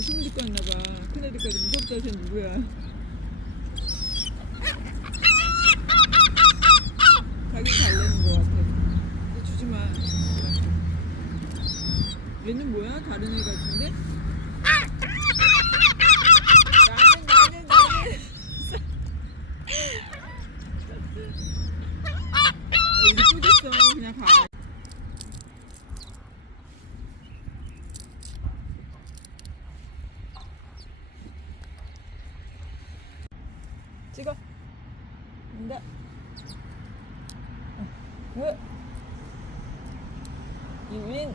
숨 듣고 왔나봐. 큰애들까지 무섭다. 쟤 누구야? 자기 달래는 거 같아. 근데 주지 마. 얘는 뭐야? 다른 애 같은데? 나는. 이리 쏘겠어. 그냥 가. 찍어. 간다. 왜? 이윈.